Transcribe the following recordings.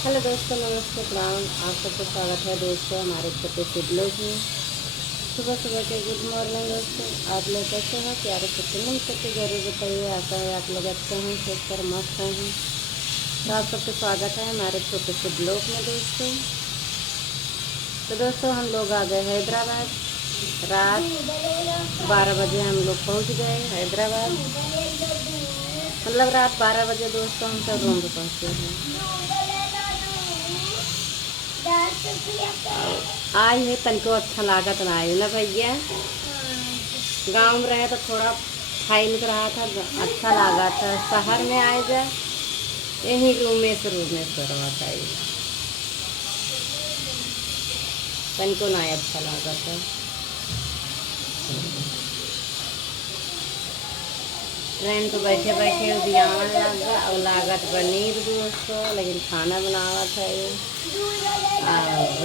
Hello दोस्तों, नमस्ते, प्रणाम। आप सबका स्वागत है दोस्तों हमारे छोटे से ब्लॉग में। सुबह सुबह के गुड मॉर्निंग दोस्तों। आप लोग कैसे हैं? प्यारे से नहीं सकते ज़रूर बताइए। आता है आप लोग अच्छे हैं, सोच कर मस्त हैं। तो आप सबका स्वागत है हमारे छोटे से ब्लॉग में दोस्तों। तो दोस्तों हम लोग आ गए हैदराबाद। रात 12 बजे हम लोग पहुँच गए हैदराबाद। मतलब रात 12 बजे दोस्तों हम सब रूम पे पहुँचे हैं। आज है तनको अच्छा लागत ना आए ना भैया। गांव में रहे तो थोड़ा फाइल रहा था, अच्छा लगा था। शहर में आए जा यही रूम में रहा था, तनको ना अच्छा लगा था। ट्रेन तो बैठे बैठे उदियावन लगा और लागत पनीर दोस्तों, लेकिन खाना बनावा था ये।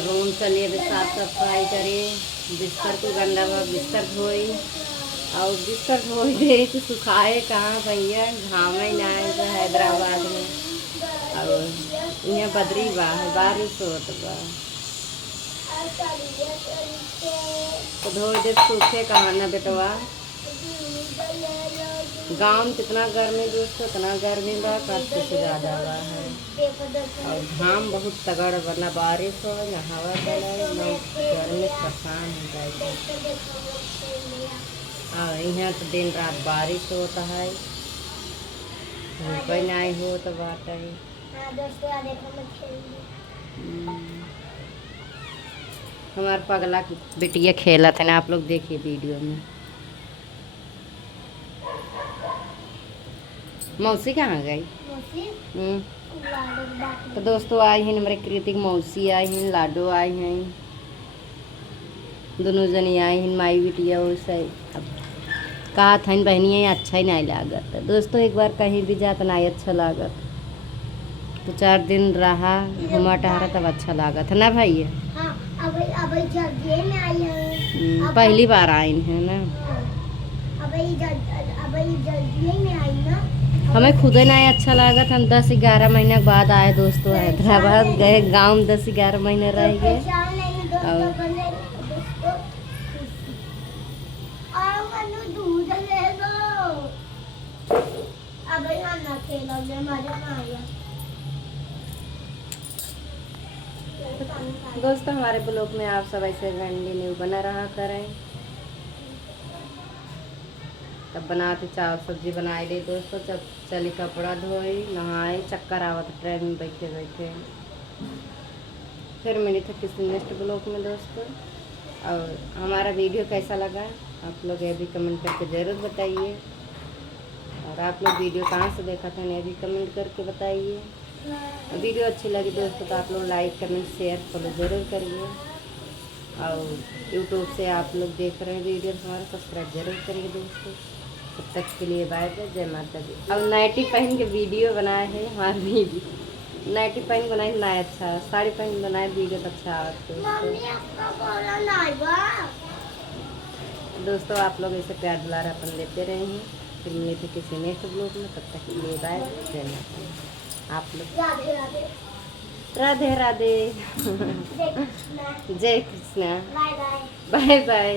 रूम चलिए भी साफ सफाई करिए, बिस्तर को गंदा हुआ बिस्तर धोई और बिस्तर धोई दे तो सुखाए कहाँ भैया, घाम ही ना आए तो हैदराबाद में। और यहाँ बदरी बारिश होत बा तो धोई दे सूखे कहाँ ना बेटवा। गांव में कितना गर्मी दोस्तों, इतना गर्मी बा कष्ट से ज़्यादा बा है। और घाम बहुत तगड़ बना, बारिश हो न हवा चले न गर्मी से परेशान हो जाए। और यहाँ तो दिन रात बारिश होता है, धूप नहीं हो तो बात है। हमारे पगला की बिटिया खेला था ना, आप लोग देखिए वीडियो में। मौसी कहाँ गई? तो दोस्तों आई हैं हमारे कृतिक मौसी, आई हैं लाडो, आई हैं दोनों जनी आई हैं माई बिटिया। वैसे अब कहा था बहनी अच्छा ही नहीं लागत दोस्तों। एक बार कहीं भी जाता नहीं अच्छा लागत, तो 4 दिन रहा घुमा टहरा तब अच्छा लागत है ना भैया। पहली बार आई हैं ना। हमें खुद नहीं अच्छा लागत। हम 10-11 महीने बाद आए दोस्तों हैदराबाद। गए गांव में 10-11 महीने रह गए। दोस्तों हमारे ब्लॉग में आप सब ऐसे कंटिन्यू बना रहा करें। तब बनाते चावल सब्जी बनाए ले दोस्तों। जब चली कपड़ा धोई नहाए, चक्कर आवत ट्रेन में बैठे बैठे। फिर मिली थी किसी नेक्स्ट ब्लॉग में दोस्तों। और हमारा वीडियो कैसा लगा आप लोग ये भी कमेंट करके ज़रूर बताइए। और आप लोग वीडियो कहाँ से देखा था ये भी कमेंट करके बताइए। वीडियो अच्छी लगी दोस्तों तो आप लोग लाइक कमेंट शेयर फॉलो ज़रूर करिए। और यूट्यूब से आप लोग देख रहे हैं वीडियो हमारा, सब्सक्राइब जरूर करिए दोस्तों। तब तक के लिए बाय बाय, जय माता दी। अब नाइटी पहन के वीडियो बनाए हैं हमारे वीडियो। नाइटी पहन बनाए ना अच्छा, साड़ी पहन बनाए वीडियो तो अच्छा आते दोस्तों। आप लोग ऐसे प्यार दुलार अपन लेते रहे हैं। फिर मिले थे किसी नेक्स्ट ब्लॉग में, तब तक के लिए बाय, जय माता दी। आप लोग राधे राधे जय कृष्णा, बाय बाय।